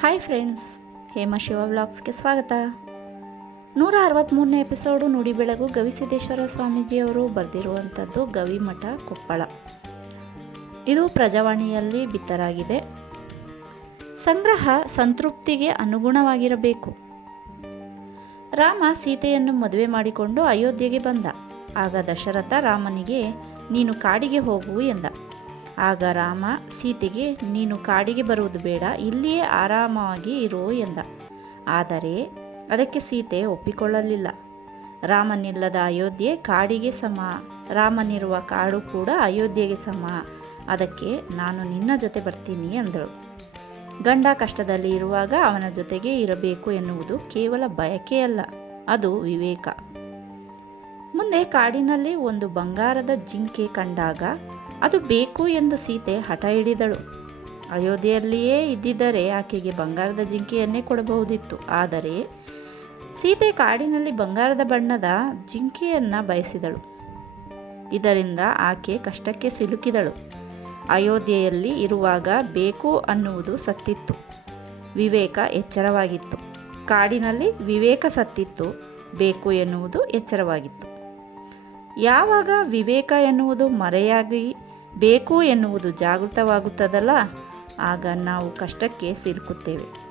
Hi friends Hema Shiva ವ್ಲಾಗ್ಸ್ಗೆ ಸ್ವಾಗತ. ನೂರ ಅರವತ್ತ್ಮೂರನೇ ಎಪಿಸೋಡು ನುಡಿ ಬೆಳಗು ಗವಿಸಿದ್ದೇಶ್ವರ ಸ್ವಾಮೀಜಿಯವರು ಬರೆದಿರುವಂಥದ್ದು ಗವಿಮಠ ಕೊಪ್ಪಳ. ಇದು ಪ್ರಜಾವಾಣಿಯಲ್ಲಿ ಬಿತ್ತರಾಗಿದೆ. ಸಂಗ್ರಹ ಸಂತೃಪ್ತಿಗೆ ಅನುಗುಣವಾಗಿರಬೇಕು. ರಾಮ ಸೀತೆಯನ್ನು ಮದುವೆ ಮಾಡಿಕೊಂಡು ಅಯೋಧ್ಯೆಗೆ ಬಂದ. ಆಗ ದಶರಥ ರಾಮನಿಗೆ, ನೀನು ಕಾಡಿಗೆ ಹೋಗು ಎಂದ. ಆಗ ರಾಮ, ಸೀತೆಗೆ, ನೀನು ಕಾಡಿಗೆ ಬರುವುದು ಬೇಡ, ಇಲ್ಲಿಯೇ ಆರಾಮವಾಗಿ ಇರು ಎಂದ. ಆದರೆ ಅದಕ್ಕೆ ಸೀತೆ ಒಪ್ಪಿಕೊಳ್ಳಲಿಲ್ಲ. ರಾಮನಿಲ್ಲದ ಅಯೋಧ್ಯೆ ಕಾಡಿಗೆ ಸಮ, ರಾಮನಿರುವ ಕಾಡು ಕೂಡ ಅಯೋಧ್ಯೆಗೆ ಸಮ. ಅದಕ್ಕೆ ನಾನು ನಿನ್ನ ಜೊತೆ ಬರ್ತೀನಿ ಅಂದಳು. ಗಂಡ ಕಷ್ಟದಲ್ಲಿ ಇರುವಾಗ ಅವನ ಜೊತೆಗೆ ಇರಬೇಕು ಎನ್ನುವುದು ಕೇವಲ ಬಯಕೆಯಲ್ಲ ಅದು ವಿವೇಕ. ಮುಂದೆ ಕಾಡಿನಲ್ಲಿ ಒಂದು ಬಂಗಾರದ ಜಿಂಕೆ ಕಂಡಾಗ ಅದು ಬೇಕು ಎಂದು ಸೀತೆ ಹಠ ಹಿಡಿದಳು. ಅಯೋಧ್ಯೆಯಲ್ಲಿಯೇ ಇದ್ದಿದ್ದರೆ ಆಕೆಗೆ ಬಂಗಾರದ ಜಿಂಕೆಯನ್ನೇ ಕೊಡಬಹುದಿತ್ತು. ಆದರೆ ಸೀತೆ ಕಾಡಿನಲ್ಲಿ ಬಂಗಾರದ ಬಣ್ಣದ ಜಿಂಕೆಯನ್ನು ಬಯಸಿದಳು. ಇದರಿಂದ ಆಕೆ ಕಷ್ಟಕ್ಕೆ ಸಿಲುಕಿದಳು. ಅಯೋಧ್ಯೆಯಲ್ಲಿ ಇರುವಾಗ ಬೇಕು ಅನ್ನುವುದು ಸತ್ತಿತ್ತು. ವಿವೇಕ ಎಚ್ಚರವಾಗಿತ್ತು. ಕಾಡಿನಲ್ಲಿ ವಿವೇಕ ಸತ್ತಿತ್ತು. ಬೇಕು ಎನ್ನುವುದು ಎಚ್ಚರವಾಗಿತ್ತು. ಯಾವಾಗ ವಿವೇಕ ಎನ್ನುವುದು ಮರೆಯಾಗಿ ಬೇಕು ಎನ್ನುವುದು ಜಾಗೃತವಾಗುತ್ತದಲ್ಲ? ಆಗ ನಾವು ಕಷ್ಟಕ್ಕೆ ಸಿಲುಕುತ್ತೇವೆ.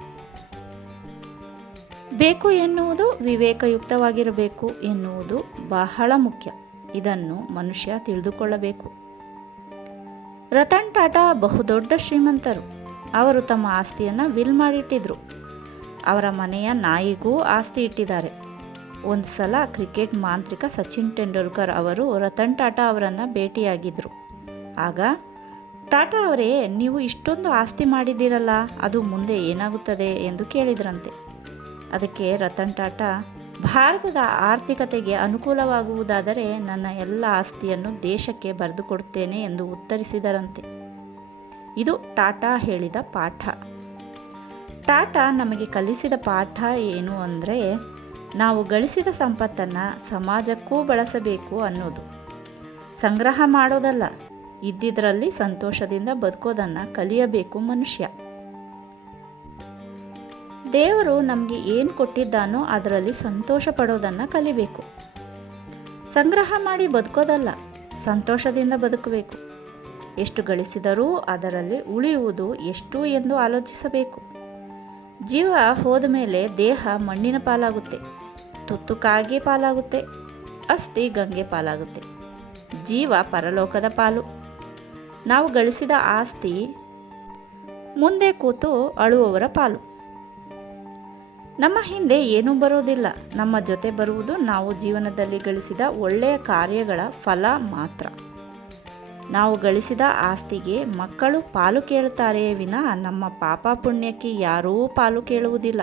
ಬೇಕು ಎನ್ನುವುದು ವಿವೇಕಯುಕ್ತವಾಗಿರಬೇಕು ಎನ್ನುವುದು ಬಹಳ ಮುಖ್ಯ. ಇದನ್ನು ಮನುಷ್ಯ ತಿಳಿದುಕೊಳ್ಳಬೇಕು. ರತನ್ ಟಾಟಾ ಬಹುದೊಡ್ಡ ಶ್ರೀಮಂತರು. ಅವರು ತಮ್ಮ ಆಸ್ತಿಯನ್ನು ವಿಲ್ ಮಾಡಿಟ್ಟಿದ್ರು. ಅವರ ಮನೆಯ ನಾಯಿಗೂ ಆಸ್ತಿ ಇಟ್ಟಿದ್ದಾರೆ. ಒಂದು ಸಲ ಕ್ರಿಕೆಟ್ ಮಾಂತ್ರಿಕ ಸಚಿನ್ ತೆಂಡೂಲ್ಕರ್ ಅವರು ರತನ್ ಟಾಟಾ ಅವರನ್ನು ಭೇಟಿಯಾಗಿದ್ದರು ಆಗ ಟಾಟಾ ಅವರೇ, ನೀವು ಇಷ್ಟೊಂದು ಆಸ್ತಿ ಮಾಡಿದ್ದೀರಲ್ಲ, ಅದು ಮುಂದೆ ಏನಾಗುತ್ತದೆ? ಎಂದು ಕೇಳಿದ್ರಂತೆ. ಅದಕ್ಕೆ ರತನ್ ಟಾಟಾ, ಭಾರತದ ಆರ್ಥಿಕತೆಗೆ ಅನುಕೂಲವಾಗುವುದಾದರೆ ನನ್ನ ಎಲ್ಲ ಆಸ್ತಿಯನ್ನು ದೇಶಕ್ಕೆ ಬರೆದು ಕೊಡುತ್ತೇನೆ ಎಂದು ಉತ್ತರಿಸಿದರಂತೆ. ಇದು ಟಾಟಾ ಹೇಳಿದ ಪಾಠ. ಟಾಟಾ ನಮಗೆ ಕಲಿಸಿದ ಪಾಠ ಏನು ಅಂದರೆ, ನಾವು ಗಳಿಸಿದ ಸಂಪತ್ತನ್ನು ಸಮಾಜಕ್ಕೂ ಬಳಸಬೇಕು ಅನ್ನೋದು. ಸಂಗ್ರಹ ಮಾಡೋದಲ್ಲ ಇದ್ದಿದ್ರಲ್ಲಿ ಸಂತೋಷದಿಂದ ಬದುಕೋದನ್ನು ಕಲಿಯಬೇಕು ಮನುಷ್ಯ. ದೇವರು ನಮಗೆ ಏನು ಕೊಟ್ಟಿದ್ದಾನೋ ಅದರಲ್ಲಿ ಸಂತೋಷ ಪಡೋದನ್ನು ಕಲಿಬೇಕು. ಸಂಗ್ರಹ ಮಾಡಿ ಬದುಕೋದಲ್ಲ, ಸಂತೋಷದಿಂದ ಬದುಕಬೇಕು. ಎಷ್ಟು ಗಳಿಸಿದರೂ ಅದರಲ್ಲಿ ಉಳಿಯುವುದು ಎಷ್ಟು ಎಂದು ಆಲೋಚಿಸಬೇಕು. ಜೀವ ಹೋದ ಮೇಲೆ ದೇಹ ಮಣ್ಣಿನ ಪಾಲಾಗುತ್ತೆ, ತುತ್ತು ಕಾಗೆ ಪಾಲಾಗುತ್ತೆ, ಅಸ್ಥಿ ಗಂಗೆ ಪಾಲಾಗುತ್ತೆ. ಜೀವ ಪರಲೋಕದ ಪಾಲು. ನಾವು ಗಳಿಸಿದ ಆಸ್ತಿ ಮುಂದೆ ಕೂತು ಅಳುವವರ ಪಾಲು. ನಮ್ಮ ಹಿಂದೆ ಏನೂ ಬರೋದಿಲ್ಲ. ನಮ್ಮ ಜೊತೆ ಬರುವುದು ನಾವು ಜೀವನದಲ್ಲಿ ಗಳಿಸಿದ ಒಳ್ಳೆಯ ಕಾರ್ಯಗಳ ಫಲ ಮಾತ್ರ. ನಾವು ಗಳಿಸಿದ ಆಸ್ತಿಗೆ ಮಕ್ಕಳು ಪಾಲು ಕೇಳುತ್ತಾರೆಯೇ ವಿನ ನಮ್ಮ ಪಾಪ ಪುಣ್ಯಕ್ಕೆ ಯಾರೂ ಪಾಲು ಕೇಳುವುದಿಲ್ಲ.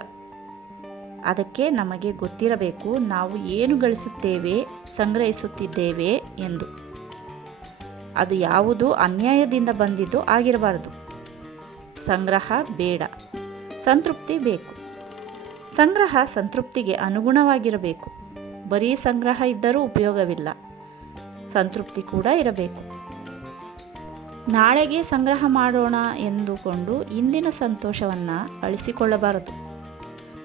ಅದಕ್ಕೆ ನಮಗೆ ಗೊತ್ತಿರಬೇಕು ನಾವು ಏನು ಗಳಿಸುತ್ತೇವೆ, ಸಂಗ್ರಹಿಸುತ್ತಿದ್ದೇವೆ ಎಂದು. ಅದು ಯಾವುದು ಅನ್ಯಾಯದಿಂದ ಬಂದಿದ್ದು ಆಗಿರಬಾರದು. ಸಂಗ್ರಹ ಬೇಡ. ಸಂತೃಪ್ತಿ ಬೇಕು. ಸಂಗ್ರಹ ಸಂತೃಪ್ತಿಗೆ ಅನುಗುಣವಾಗಿರಬೇಕು. ಬರೀ ಸಂಗ್ರಹ ಇದ್ದರೂ ಉಪಯೋಗವಿಲ್ಲ. ಸಂತೃಪ್ತಿ ಕೂಡ ಇರಬೇಕು. ನಾಳೆಗೆ ಸಂಗ್ರಹ ಮಾಡೋಣ ಎಂದುಕೊಂಡು ಇಂದಿನ ಸಂತೋಷವನ್ನು ಅಳಿಸಿಕೊಳ್ಳಬಾರದು.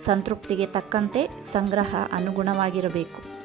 ಸಂತೃಪ್ತಿಗೆ ತಕ್ಕಂತೆ ಸಂಗ್ರಹ ಅನುಗುಣವಾಗಿರಬೇಕು.